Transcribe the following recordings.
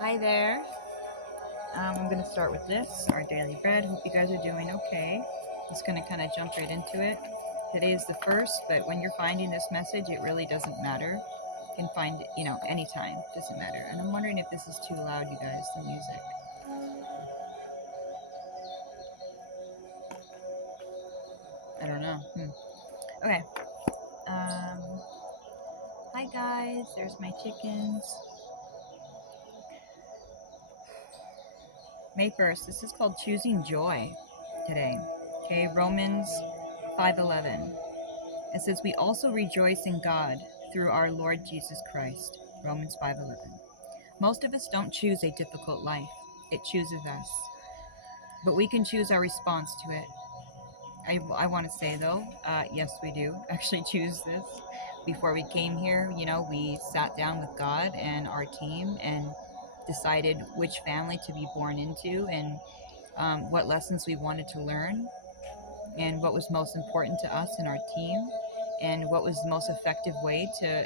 Hi there. I'm going to start with this, our daily bread. Hope you guys are doing okay. Just going to kind of jump right into it. Today is the first, but when you're finding this message, it really doesn't matter. You can find it, anytime. Doesn't matter. And I'm wondering if this is too loud, you guys, the music. I don't know. Okay. Um, Hi, guys. There's my chickens. May 1st. This is called Choosing Joy today. Okay. Romans 5:11. It says, we also rejoice in God through our Lord Jesus Christ. Romans 5:11. Most of us don't choose a difficult life. It chooses us. But we can choose our response to it. I want to say, though, yes, we do actually choose this. Before we came here, we sat down with God and our team and decided which family to be born into and what lessons we wanted to learn and what was most important to us and our team and what was the most effective way to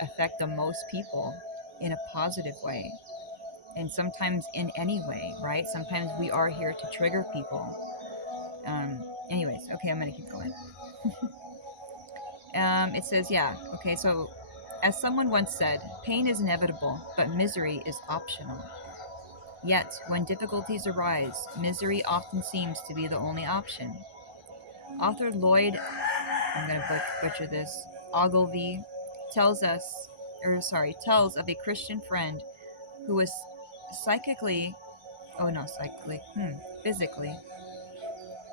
affect the most people in a positive way and sometimes in any way, right? Sometimes we are here to trigger people. Anyways, okay, I'm gonna keep going. It says, yeah, okay, so as someone once said, pain is inevitable, but misery is optional. Yet, when difficulties arise, misery often seems to be the only option. Author Lloyd, I'm going to butcher this, Ogilvy, tells of a Christian friend who was physically,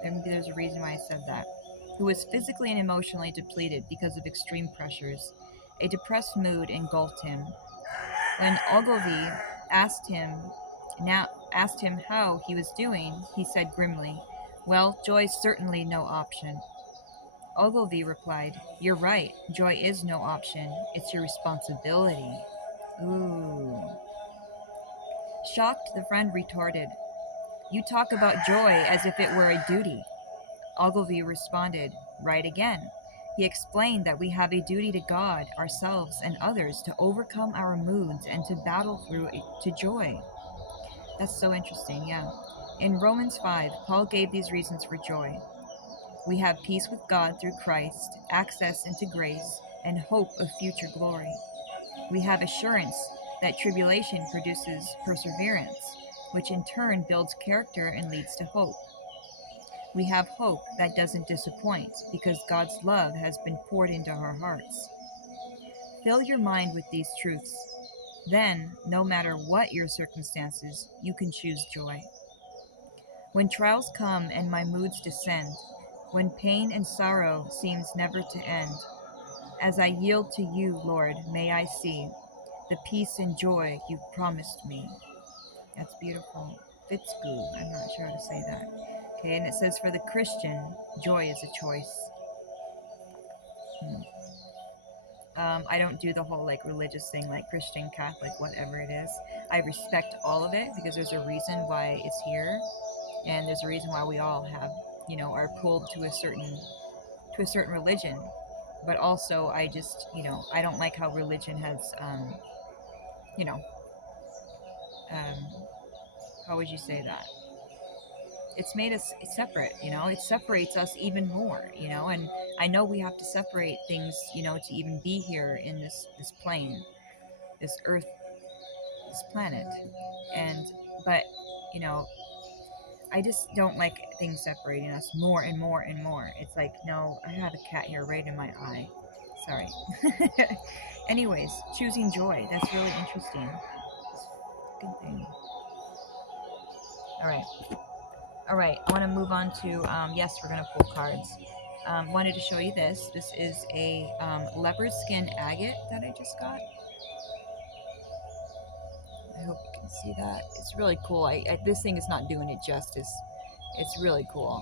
maybe there's a reason why I said that, who was physically and emotionally depleted because of extreme pressures. A depressed mood engulfed him. When Ogilvy asked him asked him how he was doing, he said grimly, "Well, joy's certainly no option." Ogilvy replied, "You're right. Joy is no option. It's your responsibility." Ooh. Shocked, the friend retorted, "You talk about joy as if it were a duty." Ogilvy responded, "Right again." He explained that we have a duty to God, ourselves, and others to overcome our moods and to battle through to joy. That's so interesting, yeah. In Romans 5, Paul gave these reasons for joy. We have peace with God through Christ, access into grace, and hope of future glory. We have assurance that tribulation produces perseverance, which in turn builds character and leads to hope. We have hope that doesn't disappoint because God's love has been poured into our hearts. Fill your mind with these truths. Then, no matter what your circumstances, you can choose joy. When trials come and my moods descend, when pain and sorrow seems never to end, as I yield to you, Lord, may I see the peace and joy you promised me. That's beautiful. Fitzgu, I'm not sure how to say that. Okay, and it says for the Christian, joy is a choice. I don't do the whole like religious thing, like Christian, Catholic, whatever it is. I respect all of it because there's a reason why it's here, and there's a reason why we all have, are pulled to a certain religion. But also, I just, I don't like how religion has, you know, um, how would you say that? It's made us separate, it separates us even more, and I know we have to separate things, to even be here in this plane, this earth, this planet. And but you know I just don't like things separating us more and more and more. It's like, no, I have a cat here right in my eye. Sorry. Anyways, choosing joy, that's really interesting. This fucking thing. All right, I want to move on to yes, we're gonna pull cards. Wanted to show you this. This is a leopard skin agate that I just got. I hope you can see that. It's really cool. This thing is not doing it justice. It's really cool.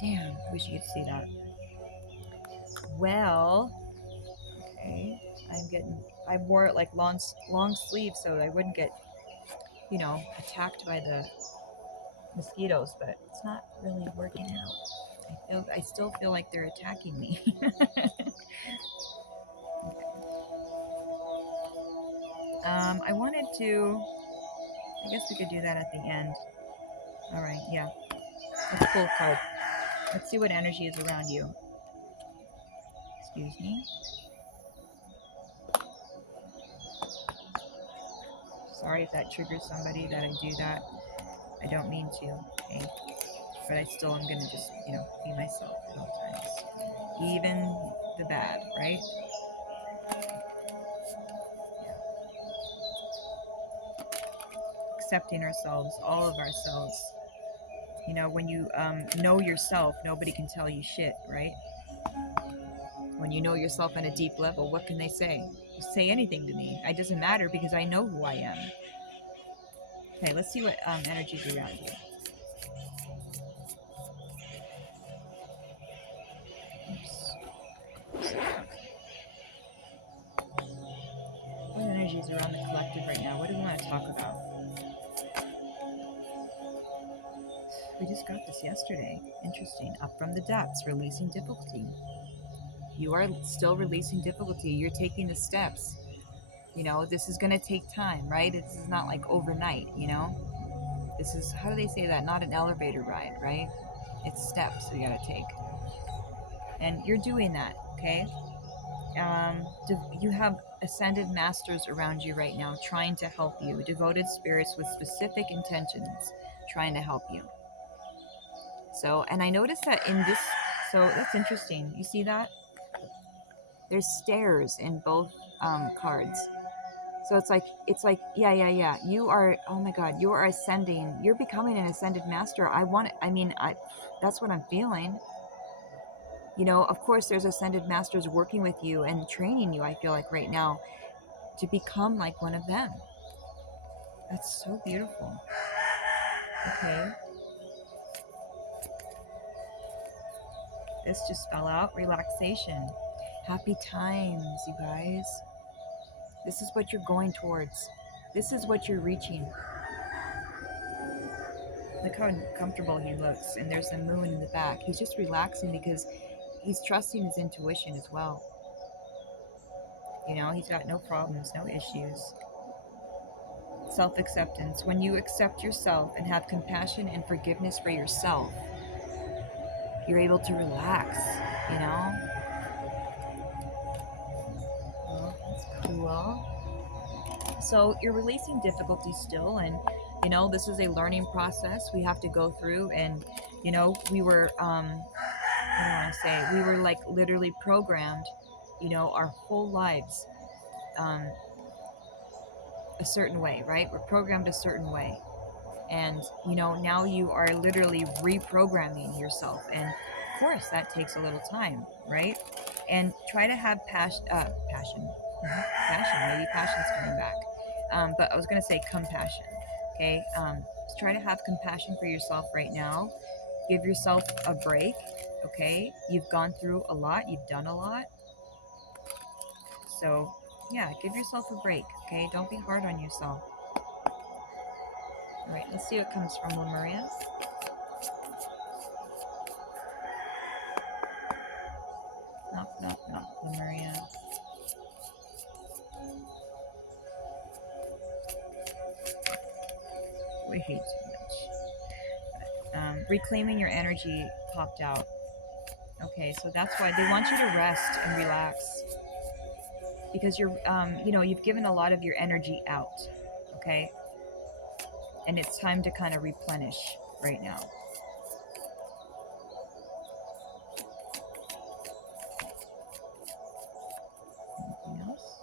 Damn, wish you could see that. Well, okay. I wore it like long sleeve so I wouldn't get, attacked by the mosquitoes, but it's not really working out. I still feel like they're attacking me. I wanted to. I guess we could do that at the end. All right, yeah. Let's pull a card. Let's see what energy is around you. Excuse me. Sorry if that triggers somebody that I do that. I don't mean to, okay? But I still am gonna just, be myself at all times. Even the bad, right? Yeah. Accepting ourselves, all of ourselves. When you know yourself, nobody can tell you shit, right? When you know yourself on a deep level, what can they say? Say anything to me. It doesn't matter because I know who I am. Okay, let's see what energy's around you. Oops. What energy is around the collective right now? What do we want to talk about? We just got this yesterday. Interesting. Up from the depths, releasing difficulty. You are still releasing difficulty. You're taking the steps. This is going to take time, right? This is not like overnight, This is, how do they say that? Not an elevator ride, right? It's steps you got to take. And you're doing that, okay? You have ascended masters around you right now trying to help you, devoted spirits with specific intentions trying to help you. So, and I noticed that in this, so that's interesting. You see that? There's stairs in both cards. So it's like, yeah. You are, oh my God, you are ascending. You're becoming an ascended master. That's what I'm feeling. Of course, there's ascended masters working with you and training you, I feel like right now, to become like one of them. That's so beautiful. Okay. This just fell out. Relaxation. Happy times, you guys. This is what you're going towards. This is what you're reaching. Look how comfortable he looks. And there's the moon in the back. He's just relaxing because he's trusting his intuition as well. He's got no problems, no issues. Self-acceptance. When you accept yourself and have compassion and forgiveness for yourself, you're able to relax, Well, that's cool. So you're releasing difficulty still, and this is a learning process we have to go through. And we were what do I want to say? We were like literally programmed, our whole lives, a certain way, right? We're programmed a certain way, and now you are literally reprogramming yourself, and of course that takes a little time, right? And try to have passion. Maybe passion's coming back. But I was going to say compassion. Okay. Try to have compassion for yourself right now. Give yourself a break. Okay. You've gone through a lot. You've done a lot. So yeah, give yourself a break. Okay. Don't be hard on yourself. All right. Let's see what comes from Lemuria. No, Lemuria. Way too much. Reclaiming your energy popped out. Okay, so that's why they want you to rest and relax because you've given a lot of your energy out. Okay, and it's time to kind of replenish right now. Anything else?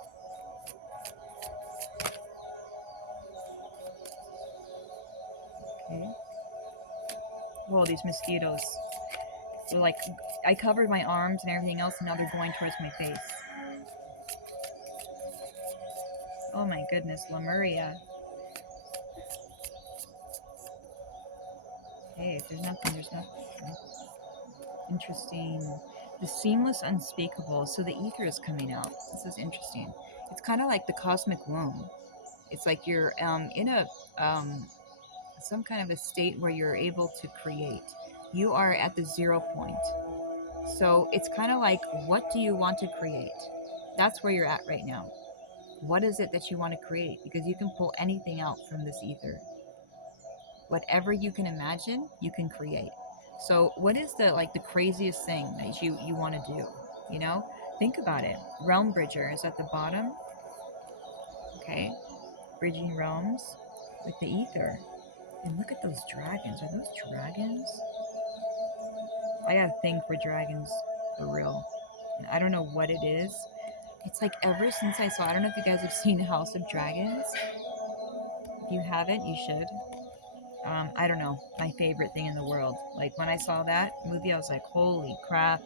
Okay. Whoa, these mosquitoes. They're like, I covered my arms and everything else, and now they're going towards my face. Oh my goodness, Lemuria. Hey, there's nothing. Interesting. The seamless unspeakable. So the ether is coming out. This is interesting. It's kind of like the cosmic womb. It's like you're in a some kind of a state where you're able to create. You are at the 0 point. So it's kind of like, what do you want to create? That's where you're at right now. What is it that you want to create? Because you can pull anything out from this ether. Whatever you can imagine, you can create. So what is the craziest thing that you want to do? You know, think about it. Realm Bridger is at the bottom. Okay, bridging realms with the ether. And look at those dragons. Are those dragons? I got a thing for dragons, for real. And I don't know what it is. It's like ever since I saw, I don't know if you guys have seen House of Dragons. If you haven't, you should. I don't know, my favorite thing in the world. Like when I saw that movie, I was like, holy crap.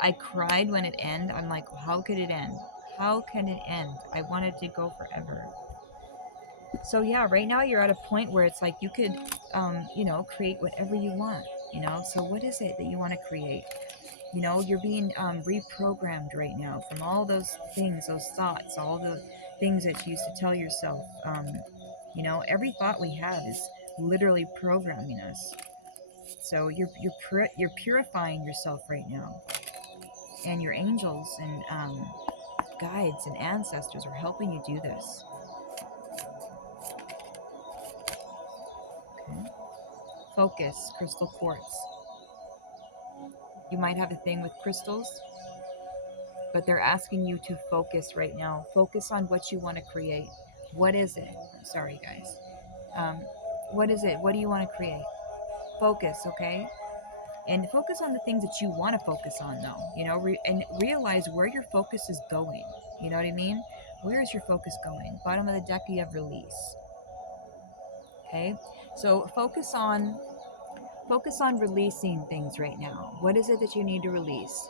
I cried when it ended. I'm like, how could it end? How can it end? I wanted to go forever. So yeah, right now you're at a point where it's like you could, create whatever you want. So what is it that you want to create? You're being reprogrammed right now from all those things, those thoughts, all the things that you used to tell yourself. Every thought we have is literally programming us. So you're purifying yourself right now, and your angels and guides and ancestors are helping you do this. Okay. Focus, crystal quartz. You might have a thing with crystals, but they're asking you to focus right now. Focus on what you want to create. What is it? Sorry, guys. Um, what is it? What do you want to create? Focus, okay? And focus on the things that you want to focus on, though. And realize where your focus is going. You know what I mean? Where is your focus going? Bottom of the deck, you have release. Okay, so focus on releasing things right now. What is it that you need to release?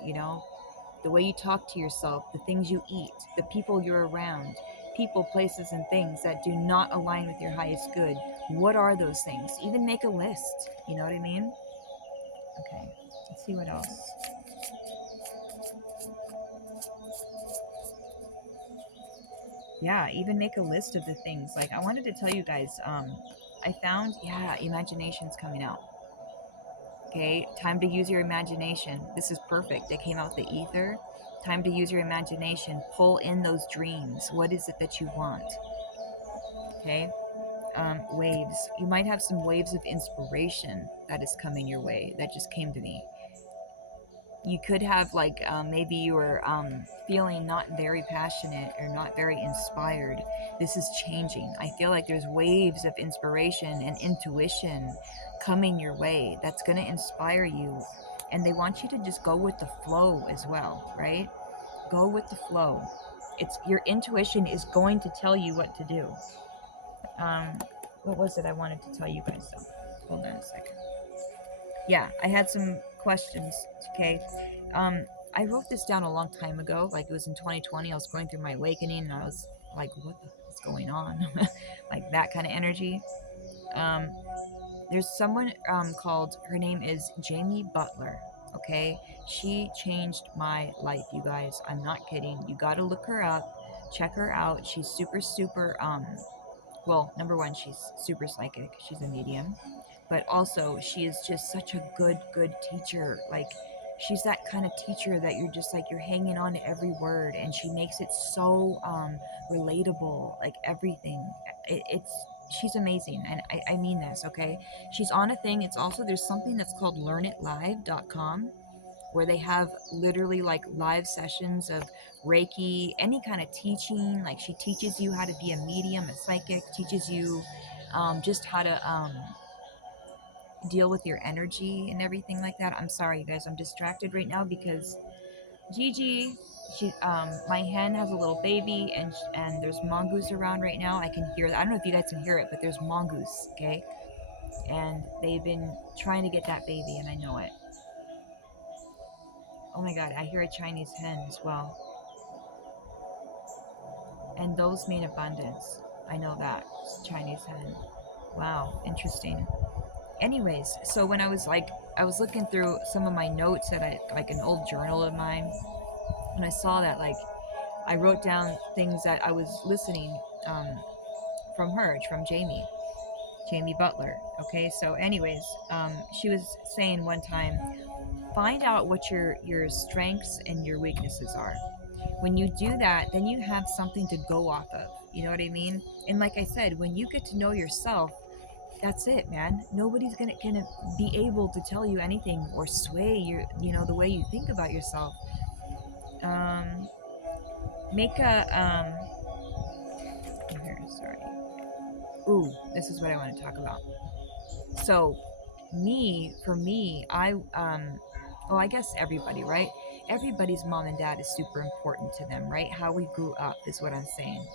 The way you talk to yourself, the things you eat, the people you're around, people, places, and things that do not align with your highest good. What are those things? Even make a list. You know what I mean? Okay, let's see what else. Yeah, even make a list of the things. Like I wanted to tell you guys, I found, imagination's coming out. Okay, time to use your imagination. This is perfect. They came out the ether. Time to use your imagination. Pull in those dreams. What is it that you want? Okay, waves. You might have some waves of inspiration that is coming your way. That just came to me. You could have maybe you were feeling not very passionate or not very inspired. This is changing. I feel like there's waves of inspiration and intuition coming your way that's going to inspire you, and they want you to just go with the flow as well, right? Go with the flow. It's your intuition is going to tell you what to do. What was it I wanted to tell you guys though? Hold on a second. Yeah, I had some questions. Okay, I wrote this down a long time ago. Like it was in 2020. I was going through my awakening, and I was like, "What the is going on?" Like that kind of energy. Um, there's someone called. Her name is Jamie Butler. Okay, she changed my life, you guys. I'm not kidding. You got to look her up, check her out. She's super, super. Well, number one, she's super psychic. She's a medium, but also she is just such a good teacher. Like she's that kind of teacher that you're just like you're hanging on to every word, and she makes it so relatable. Like everything, it's she's amazing, and I mean this. Okay, she's on a thing. It's also there's something that's called learnitlive.com, where they have literally like live sessions of Reiki, any kind of teaching. Like she teaches you how to be a medium, a psychic, teaches you just how to deal with your energy and everything like that. I'm sorry, you guys, I'm distracted right now because Gigi, my hen has a little baby, and there's mongoose around right now. I can hear. I don't know if you guys can hear it, but there's mongoose. Okay, and they've been trying to get that baby, and I know it. Oh my god, I hear a Chinese hen as well. And those mean abundance. I know that. Chinese hen. Wow, interesting. Anyways, so when I was looking through some of my notes that like an old journal of mine, and I saw that I wrote down things that I was listening from her, from Jamie Butler. Okay, so anyways, she was saying one time, find out what your strengths and your weaknesses are. When you do that, then you have something to go off of. You know what I mean? And like I said, when you get to know yourself, that's it, man. Nobody's gonna be able to tell you anything or sway your, the way you think about yourself. Um, make a here, sorry. Ooh, this is what I want to talk about. So, for me, well, I guess everybody, right? Everybody's mom and dad is super important to them, right? How we grew up is what I'm saying.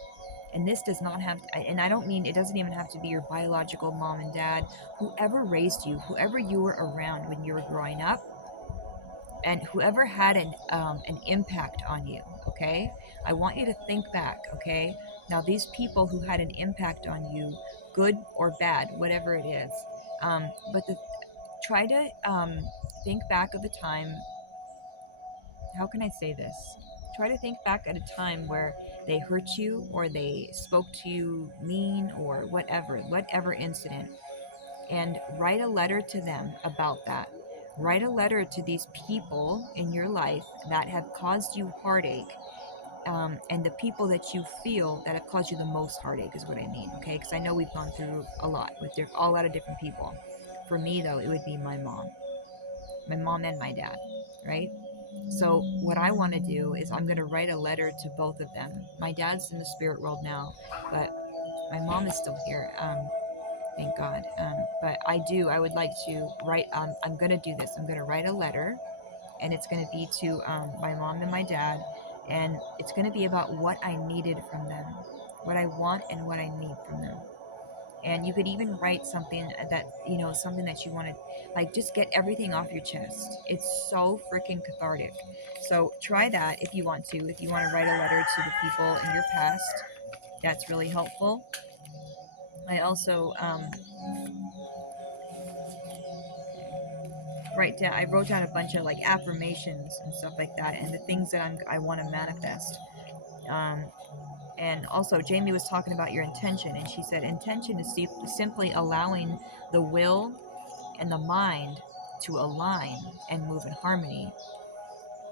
And this does not have and I don't mean, it doesn't even have to be your biological mom and dad. Whoever raised you, whoever you were around when you were growing up, and whoever had an impact on you. Okay, I want you to think back. Okay, now these people who had an impact on you, good or bad, whatever it is, but try to think back of a time. How can I say this? Try to think back at a time where they hurt you or they spoke to you mean or whatever incident, and write a letter to them about that. Write a letter to these people in your life that have caused you heartache, and the people that you feel that have caused you the most heartache is what I mean, okay? Because I know we've gone through a lot with a lot of different people. For me, though, it would be my mom and my dad, right? So what I want to do is I'm going to write a letter to both of them. My dad's in the spirit world now, but my mom is still here. Thank God. But I would like to write, I'm going to do this. I'm going to write a letter, and it's going to be to my mom and my dad. And it's going to be about what I needed from them, what I want and what I need from them. And you could even write something something that you want to, like, just get everything off your chest. It's so freaking cathartic. So try that if you want to. If you want to write a letter to the people in your past, that's really helpful. I also I wrote down a bunch of like affirmations and stuff like that, and the things that I want to manifest. Um, and also, Jamie was talking about your intention, and she said intention is simply allowing the will and the mind to align and move in harmony.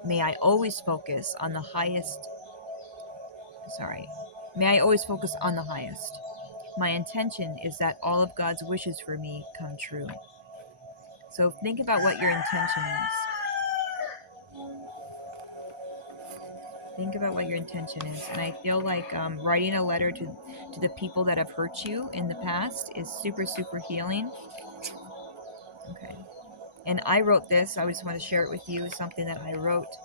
May I always focus on the highest. Sorry. May I always focus on the highest. My intention is that all of God's wishes for me come true. So think about what your intention is. Think about what your intention is. And I feel like writing a letter to the people that have hurt you in the past is super, super healing. Okay. And I wrote this. I just want to share it with you. Something that I wrote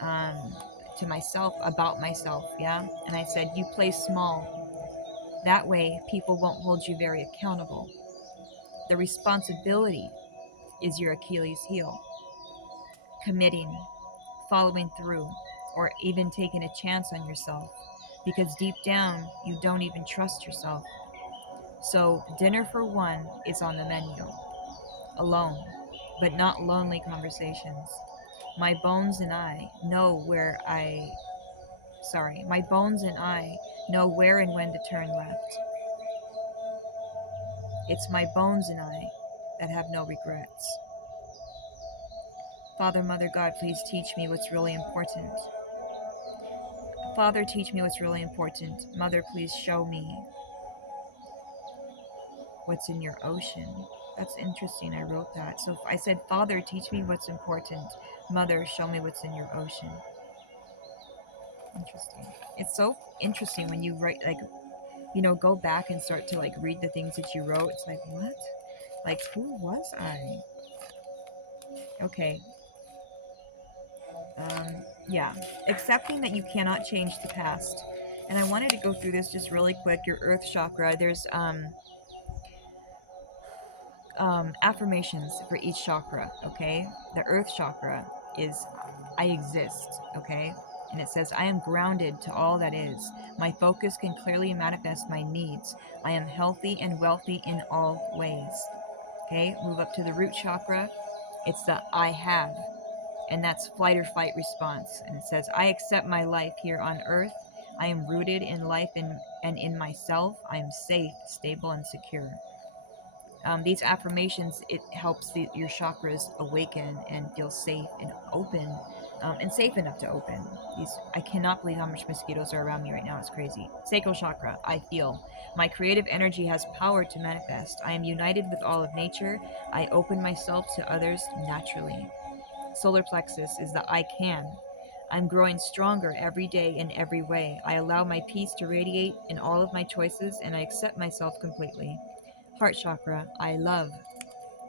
to myself about myself. Yeah. And I said, you play small. That way, people won't hold you very accountable. The responsibility is your Achilles heel. Committing, following through, or even taking a chance on yourself, because deep down you don't even trust yourself. So, dinner for one is on the menu. Alone, but not lonely conversations. My bones and I know where I. Sorry, my bones and I know where and when to turn left. It's my bones and I that have no regrets. Father, Mother, God, please teach me what's really important. Father, teach me what's really important. Mother, please show me what's in your ocean. That's interesting. I wrote that. So I said, Father, teach me what's important. Mother, show me what's in your ocean. Interesting. It's so interesting when you write, like, go back and start to like read the things that you wrote. It's like, what? Like, who was I? Okay. Yeah. Accepting that you cannot change the past. And I wanted to go through this just really quick. Your earth chakra, there's affirmations for each chakra, okay? The earth chakra is I exist, okay? And it says, I am grounded to all that is. My focus can clearly manifest my needs. I am healthy and wealthy in all ways. Okay, move up to the root chakra. It's the I have, and that's flight or fight response. And it says, I accept my life here on earth. I am rooted in life and in myself. I am safe, stable, and secure. These affirmations, it helps your chakras awaken and feel safe and open and safe enough to open. I cannot believe how much mosquitoes are around me right now. It's crazy. Sacral chakra. I feel my creative energy has power to manifest. I am united with all of nature. I open myself to others naturally. Solar plexus is the I can. I'm growing stronger every day in every way. I allow my peace to radiate in all of my choices, and I accept myself completely. Heart chakra. I love.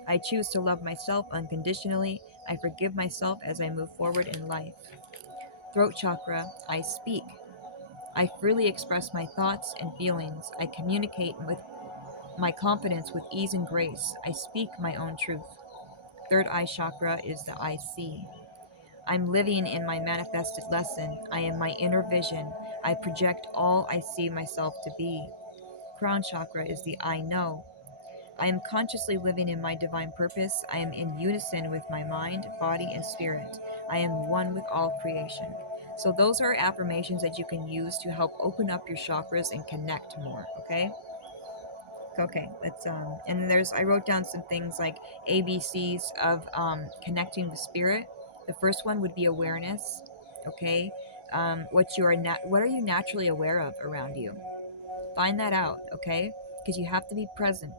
I choose to love myself unconditionally. I forgive myself as I move forward in life. Throat chakra. I speak. I freely express my thoughts and feelings. I communicate with my confidence with ease and grace. I speak my own truth. Third eye chakra is the I see. I'm living in my manifested lesson. I am my inner vision. I project all I see myself to be. Crown chakra is the I know. I am consciously living in my divine purpose. I am in unison with my mind, body, and spirit. I am one with all creation. So those are affirmations that you can use to help open up your chakras and connect more, okay? Okay, let's and there's I wrote down some things like ABCs of connecting with spirit. The first one would be awareness, okay? What are you naturally aware of around you? Find that out, okay? Because you have to be present.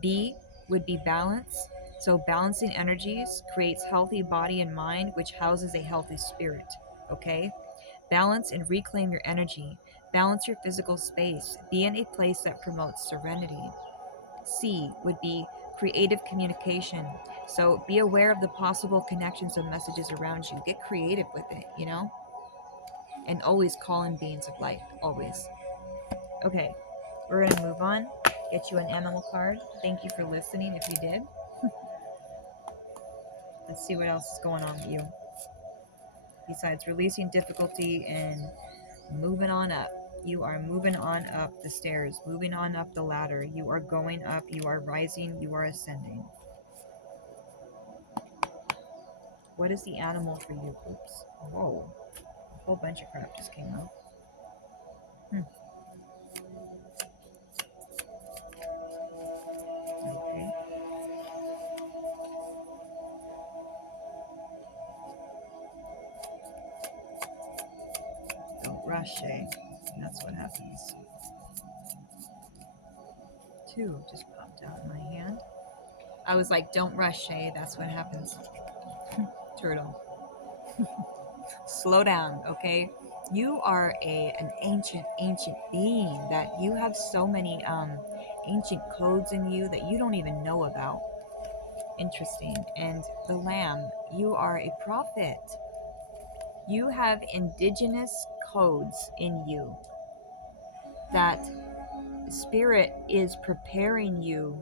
B would be balance. So, balancing energies creates healthy body and mind, which houses a healthy spirit. Okay? Balance and reclaim your energy. Balance your physical space. Be in a place that promotes serenity. C would be creative communication. So, be aware of the possible connections of messages around you. Get creative with it, and always call in beings of light. Always. Okay, we're going to move on. Get you an animal card. Thank you for listening if you did. Let's see what else is going on with you. Besides releasing difficulty and moving on up. You are moving on up the stairs, moving on up the ladder. You are going up, you are rising, you are ascending. What is the animal for you? Oops. Whoa. A whole bunch of crap just came out. Okay. Don't rush, eh? That's what happens. 2 just popped out in my hand. I was like, don't rush, Shay. That's what happens. Turtle. Slow down, okay? You are an ancient being that you have so many ancient codes in you that you don't even know about. Interesting. And the lamb, you are a prophet. You have indigenous codes in you that spirit is preparing you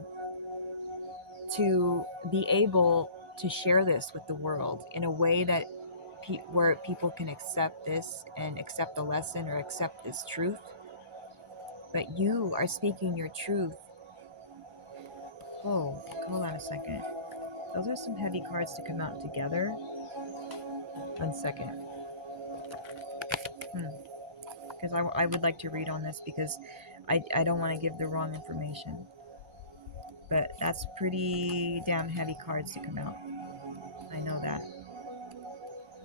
to be able to share this with the world in a way that where people can accept this and accept the lesson or accept this truth. But you are speaking your truth. Oh, hold on a second. Those are some heavy cards to come out together. 1 second. Because I would like to read on this because I don't want to give the wrong information. But that's pretty damn heavy cards to come out. I know that.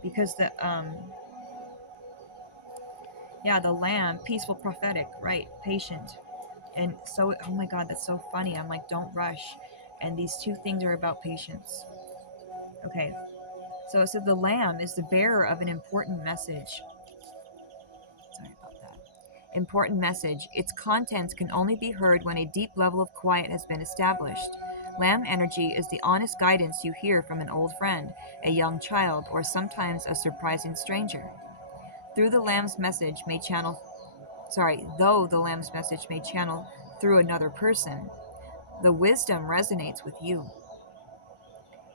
Because the lamb, peaceful, prophetic, right, patient. And so, oh my God, that's so funny. I'm like, don't rush. And these two things are about patience. Okay. So it said the lamb is the bearer of an important message. Sorry about that. Important message. Its contents can only be heard when a deep level of quiet has been established. Lamb energy is the honest guidance you hear from an old friend, a young child, or sometimes a surprising stranger. Through the lamb's message may channel though the lamb's message may channel through another person, the wisdom resonates with you.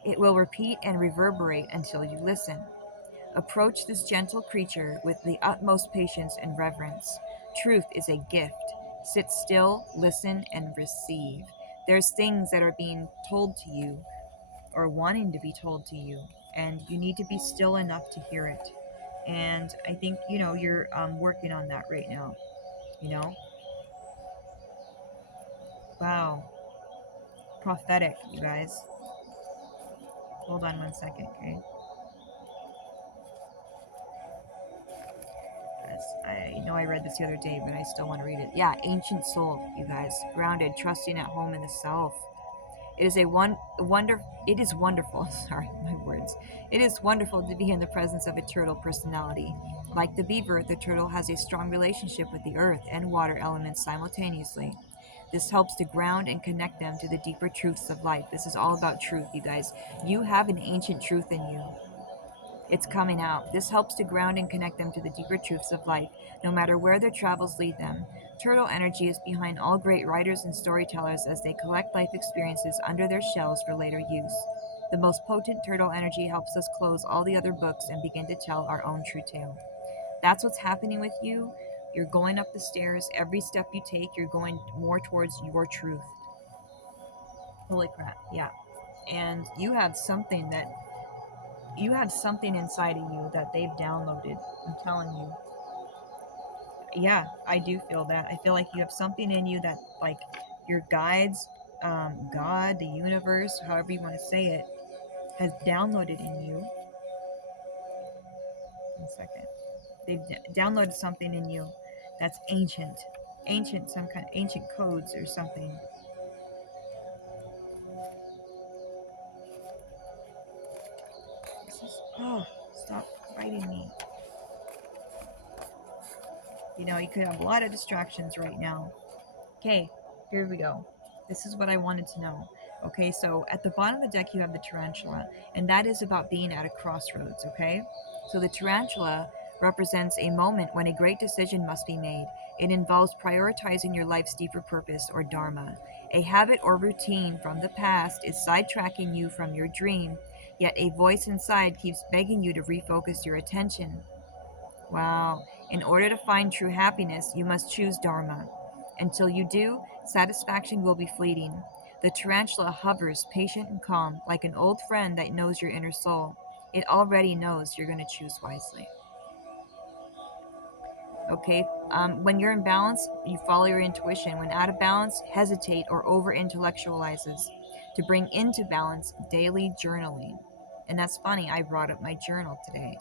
It will repeat and reverberate until you listen. Approach this gentle creature with the utmost patience and reverence. Truth is a gift. Sit still, listen, and receive. There's things that are being told to you or wanting to be told to you, and you need to be still enough to hear it. And I think, you're working on that right now, you know? Wow. Prophetic, you guys. Hold on 1 second, okay? I know I read this the other day, but I still want to read it. Yeah, ancient soul, you guys. Grounded, trusting at home in the self. It is it is wonderful, sorry, my words. It is wonderful to be in the presence of a turtle personality. Like the beaver, the turtle has a strong relationship with the earth and water elements simultaneously. This helps to ground and connect them to the deeper truths of life. This is all about truth, you guys. You have an ancient truth in you. It's coming out. This helps to ground and connect them to the deeper truths of life, no matter where their travels lead them. Turtle energy is behind all great writers and storytellers as they collect life experiences under their shells for later use. The most potent turtle energy helps us close all the other books and begin to tell our own true tale. That's what's happening with you. You're going up the stairs. Every step you take, you're going more towards your truth. Holy crap. Yeah. And you have something inside of you that they've downloaded. I'm telling you. Yeah, I do feel that. I feel like you have something in you that, like, your guides, God, the universe, however you want to say it, has downloaded in you. 1 second. They've downloaded something in you that's ancient. Ancient, some kind of ancient codes or something. Oh, stop fighting me. You know, you could have a lot of distractions right now. Okay, here we go. This is what I wanted to know. Okay, so at the bottom of the deck, you have the tarantula, and that is about being at a crossroads, okay? So the tarantula represents a moment when a great decision must be made. It involves prioritizing your life's deeper purpose or dharma. A habit or routine from the past is sidetracking you from your dream, yet a voice inside keeps begging you to refocus your attention. Wow. In order to find true happiness, you must choose Dharma. Until you do, satisfaction will be fleeting. The tarantula hovers, patient and calm, like an old friend that knows your inner soul. It already knows you're going to choose wisely. Okay? When you're in balance, you follow your intuition. When out of balance, hesitate or over intellectualizes. To bring into balance, daily journaling. And that's funny, I brought up my journal today.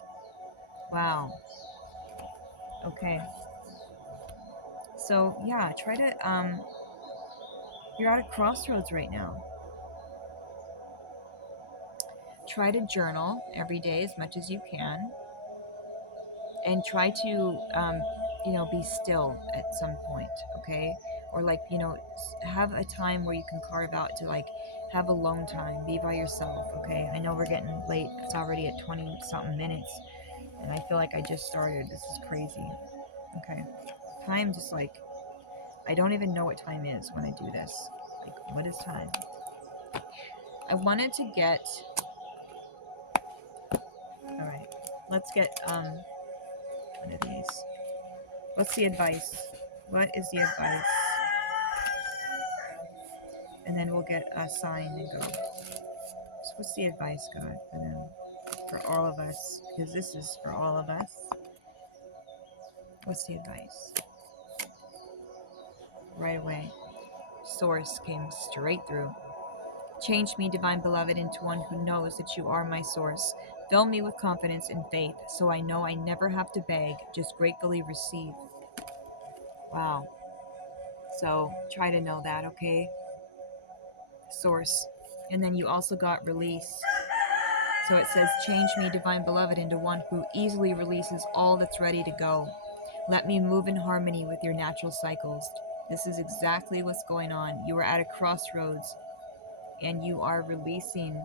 Wow. Okay. So yeah, try to you're at a crossroads right now. Try to journal every day as much as you can, and try to be still at some point, okay? Or like, have a time where you can carve out to like have alone time, be by yourself, okay? I know we're getting late. It's already at 20 something minutes, and I feel like I just started. This is crazy. Okay. Time just like I don't even know what time is when I do this. Like, what is time? I wanted to get. All right, let's get one of these. What's the advice? What is the advice? And then we'll get a sign and go. So what's the advice, God, for them, for all of us? Because this is for all of us. What's the advice? Right away, Source came straight through. Change me, divine beloved, into one who knows that you are my source. Fill me with confidence and faith, so I know I never have to beg, just gratefully receive. Wow. So try to know that, okay? Source. And then you also got release. So it says, change me, divine beloved, into one who easily releases all that's ready to go. Let me move in harmony with your natural cycles. This is exactly what's going on. You are at a crossroads, and you are releasing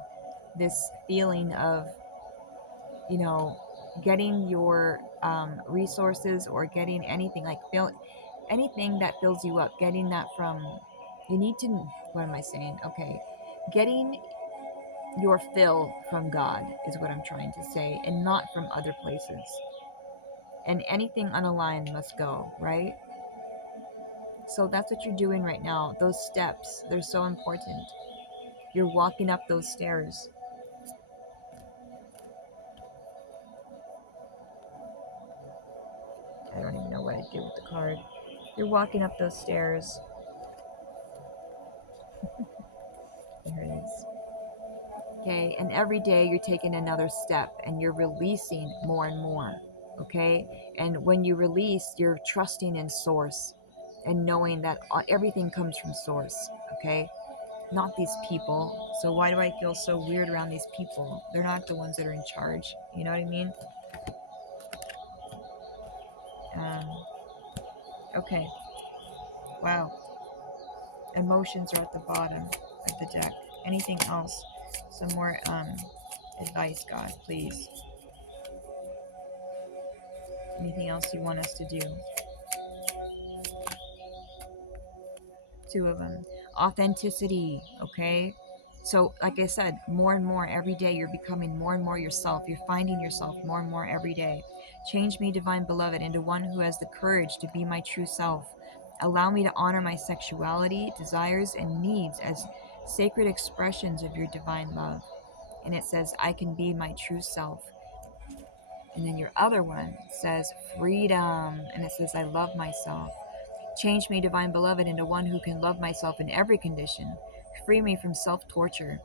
this feeling of, getting your resources, or getting anything like anything that fills you up, getting that from, you need to, what am I saying? Okay. Getting your fill from God is what I'm trying to say, and not from other places. And anything unaligned must go, right? So that's what you're doing right now. Those steps, they're so important. You're walking up those stairs. I don't even know what I do with the card. You're walking up those stairs. Here it is. Okay, and every day you're taking another step and you're releasing more and more. okay? And when you release, you're trusting in source and knowing that everything comes from source, okay? Not these people. So why do I feel so weird around these people? They're not the ones that are in charge. You know what I mean? Okay. Wow. Emotions are at the bottom of the deck. Anything else? Some more advice, God, please. Anything else you want us to do? Two of them. Authenticity, okay? So, like I said, more and more every day, you're becoming more and more yourself. You're finding yourself more and more every day. Change me, divine beloved, into one who has the courage to be my true self. Allow me to honor my sexuality, desires, and needs as sacred expressions of your divine love. And it says, I can be my true self. And then your other one says, freedom. And it says, I love myself. Change me, divine beloved, into one who can love myself in every condition. Free me from self torture.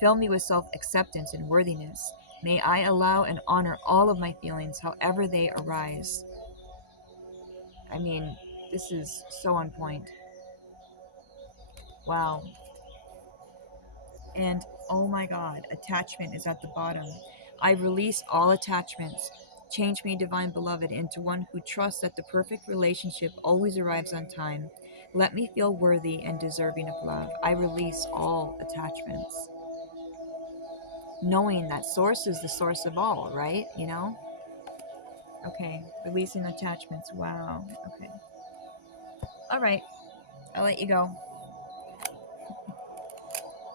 Fill me with self acceptance and worthiness. May I allow and honor all of my feelings, however they arise. I mean, this is so on point. Wow. And oh my God, attachment is at the bottom. I release all attachments. Change me, divine beloved, into one who trusts that the perfect relationship always arrives on time. Let me feel worthy and deserving of love. I release all attachments. Knowing that source is the source of all, right? You know? Okay, releasing attachments. Wow. Okay. All right, I'll let you go.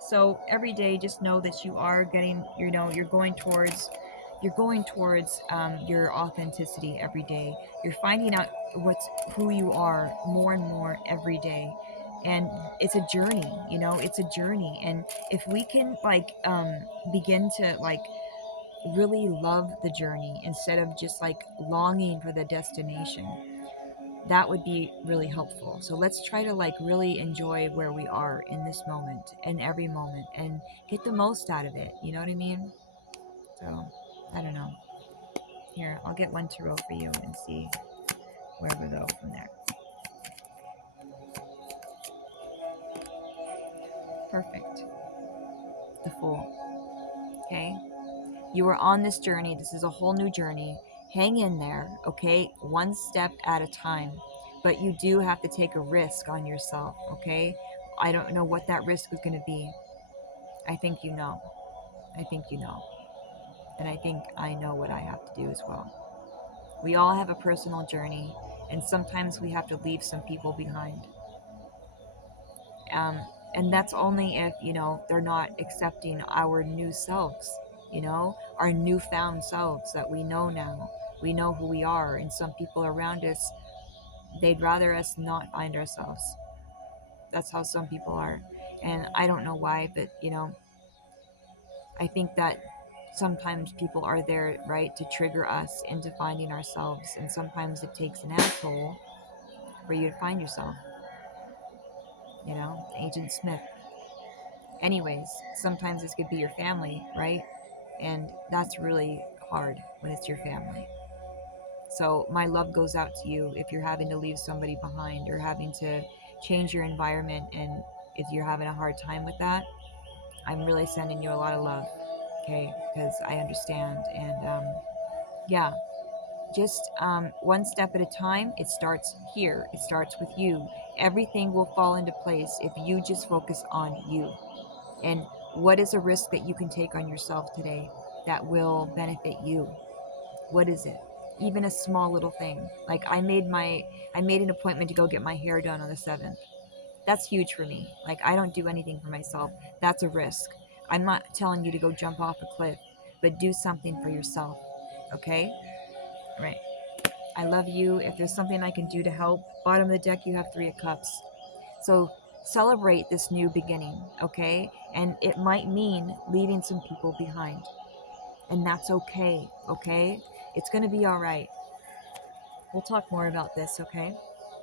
So every day, just know that you are getting, you're going towards your authenticity every day. You're finding out who you are more and more every day. And it's a journey, it's a journey. And if we can begin to really love the journey instead of just longing for the destination, that would be really helpful. So let's try to really enjoy where we are in this moment and every moment and get the most out of it. You know what I mean? So I don't know. Here, I'll get one tarot for you and see where we go from there. Perfect. The Fool. Okay? You are on this journey. This is a whole new journey. Hang in there, okay? One step at a time. But you do have to take a risk on yourself, okay? I don't know what that risk is going to be. I think you know. I think you know. And I think I know what I have to do as well. We all have a personal journey, and sometimes we have to leave some people behind. Um, and that's only if, they're not accepting our new selves, our newfound selves that we know now. We know who we are, and some people around us, they'd rather us not find ourselves. That's how some people are. And I don't know why, but, I think that sometimes people are there, right, to trigger us into finding ourselves. And sometimes it takes an asshole for you to find yourself, Agent Smith. Anyways, sometimes this could be your family, right? And that's really hard when it's your family. So my love goes out to you if you're having to leave somebody behind or having to change your environment. And if you're having a hard time with that, I'm really sending you a lot of love, okay? Because I understand. And yeah, just one step at a time. It starts here. It starts with you. Everything will fall into place if you just focus on you. And what is a risk that you can take on yourself today that will benefit you? What is it? Even a small little thing. Like I made an appointment to go get my hair done on the 7th. That's huge for me. Like I don't do anything for myself. That's a risk. I'm not telling you to go jump off a cliff, but do something for yourself. Okay? Right. I love you. If there's something I can do to help, bottom of the deck you have 3 of cups. So celebrate this new beginning, okay? And it might mean leaving some people behind. And that's okay, okay? It's going to be all right. We'll talk more about this, okay?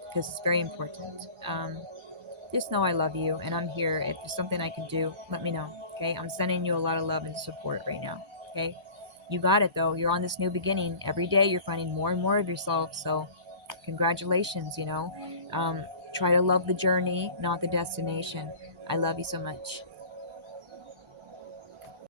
Because it's very important. Just know I love you and I'm here. If there's something I can do, let me know, okay? I'm sending you a lot of love and support right now, okay? You got it though. You're on this new beginning. Every day you're finding more and more of yourself. So congratulations, um, try to love the journey, not the destination. I love you so much.